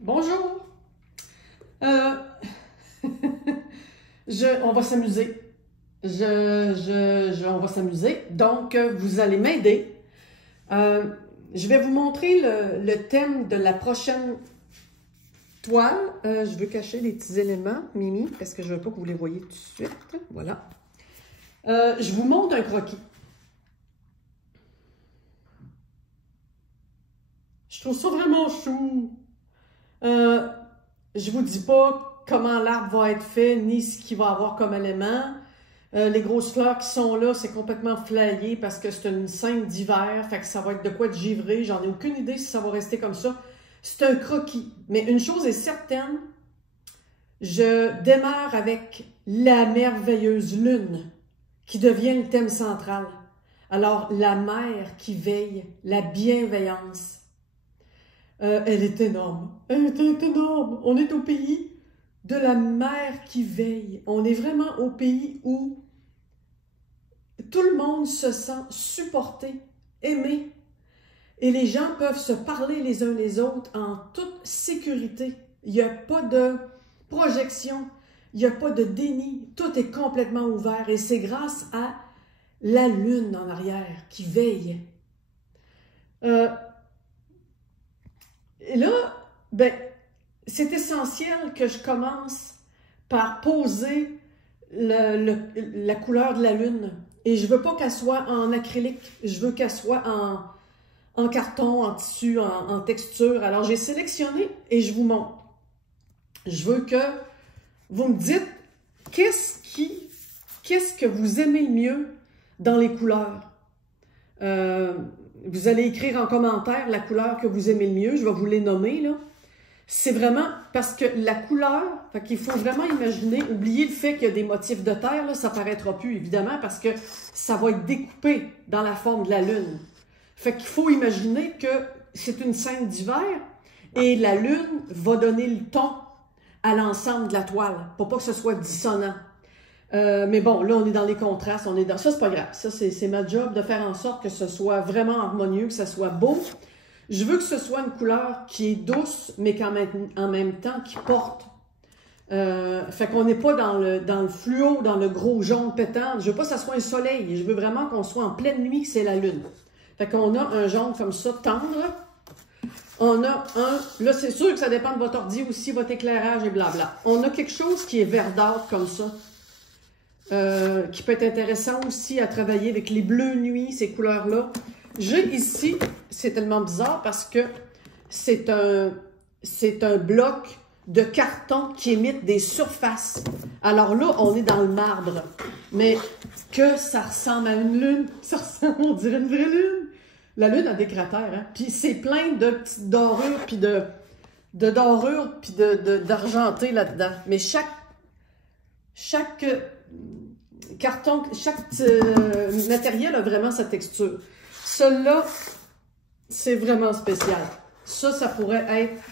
Bonjour. Euh, on va s'amuser. On va s'amuser. Donc, vous allez m'aider. Je vais vous montrer le thème de la prochaine toile. Je veux cacher les petits éléments, Mimi, parce que je ne veux pas que vous les voyez tout de suite. Voilà. Je vous montre un croquis. Je trouve ça vraiment chou. Je vous dis pas comment l'arbre va être fait, ni ce qu'il va avoir comme élément. Les grosses fleurs qui sont là, c'est complètement flayé parce que c'est une scène d'hiver, fait que ça va être de quoi de givré. J'en ai aucune idée si ça va rester comme ça. C'est un croquis. Mais une chose est certaine, je démarre avec la merveilleuse lune qui devient le thème central. Alors, la mère qui veille, la bienveillance. Elle est énorme. Elle est énorme. On est au pays de la mère qui veille. On est vraiment au pays où tout le monde se sent supporté, aimé. Et les gens peuvent se parler les uns les autres en toute sécurité. Il n'y a pas de projection, il n'y a pas de déni. Tout est complètement ouvert et c'est grâce à la lune en arrière qui veille. Et là, ben, c'est essentiel que je commence par poser la couleur de la lune. Et je veux pas qu'elle soit en acrylique, je veux qu'elle soit en carton, en tissu, en texture. Alors, j'ai sélectionné et je vous montre. Je veux que vous me dites qu'est-ce que vous aimez le mieux dans les couleurs. Vous allez écrire en commentaire la couleur que vous aimez le mieux. Je vais vous les nommer, là. C'est vraiment parce que la couleur, fait qu'il faut vraiment imaginer, oublier le fait qu'il y a des motifs de terre, là, ça paraîtra plus, évidemment, parce que ça va être découpé dans la forme de la lune. Fait qu'il faut imaginer que c'est une scène d'hiver et la lune va donner le ton à l'ensemble de la toile, pour pas que ce soit dissonant. Mais bon, là, on est dans les contrastes, on est dans... Ça, c'est pas grave. Ça, c'est ma job de faire en sorte que ce soit vraiment harmonieux, que ça soit beau. Je veux que ce soit une couleur qui est douce, mais en même temps qui porte. Fait qu'on n'est pas dans le fluo, dans le gros jaune pétant. Je veux pas que ça soit un soleil. Je veux vraiment qu'on soit en pleine nuit, que c'est la lune. Fait qu'on a un jaune comme ça, tendre. On a un... Là, c'est sûr que ça dépend de votre ordi aussi, votre éclairage et blabla. On a quelque chose qui est verdâtre comme ça. Qui peut être intéressant aussi à travailler avec les bleus nuits, ces couleurs-là. J'ai ici, c'est tellement bizarre parce que c'est un bloc de carton qui imite des surfaces. Alors là, on est dans le marbre. Mais que ça ressemble à une lune. Ça ressemble, on dirait une vraie lune. La lune a des cratères, hein. Puis c'est plein de petites dorures, puis de dorures, puis d'argenté là-dedans. Mais chaque carton, chaque matériel a vraiment sa texture. Celui-là, c'est vraiment spécial. Ça pourrait être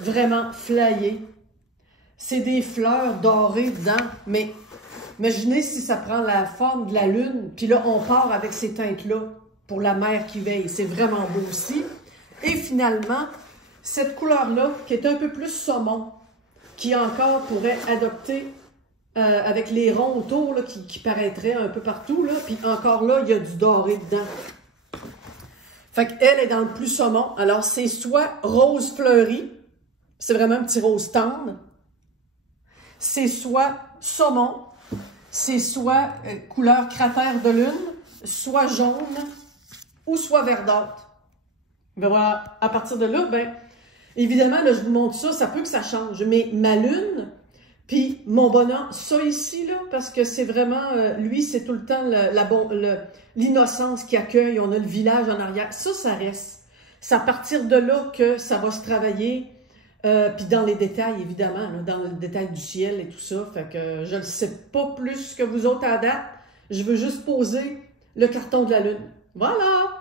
vraiment flyé. C'est des fleurs dorées dedans, mais imaginez si ça prend la forme de la lune, puis là, on part avec ces teintes-là pour la mer qui veille. C'est vraiment beau aussi. Et finalement, cette couleur-là, qui est un peu plus saumon, qui encore pourrait adopter avec les ronds autour là, qui paraîtraient un peu partout. Là. Puis encore là, il y a du doré dedans. Fait qu'elle est dans le plus saumon. Alors, c'est soit rose fleuri, c'est vraiment un petit rose tendre. C'est soit saumon, c'est soit couleur cratère de lune, soit jaune ou soit verdâtre. Ben voilà, à partir de là, ben évidemment, là, je vous montre ça, ça peut que ça change. Mais ma lune... Puis mon bonhomme, ça ici, là, parce que c'est vraiment, lui, c'est tout le temps l'innocence qui accueille, on a le village en arrière. Ça reste. C'est à partir de là que ça va se travailler, puis dans les détails, évidemment, là, dans le détail du ciel et tout ça. Fait que je ne sais pas plus que vous autres à date. Je veux juste poser le carton de la lune. Voilà!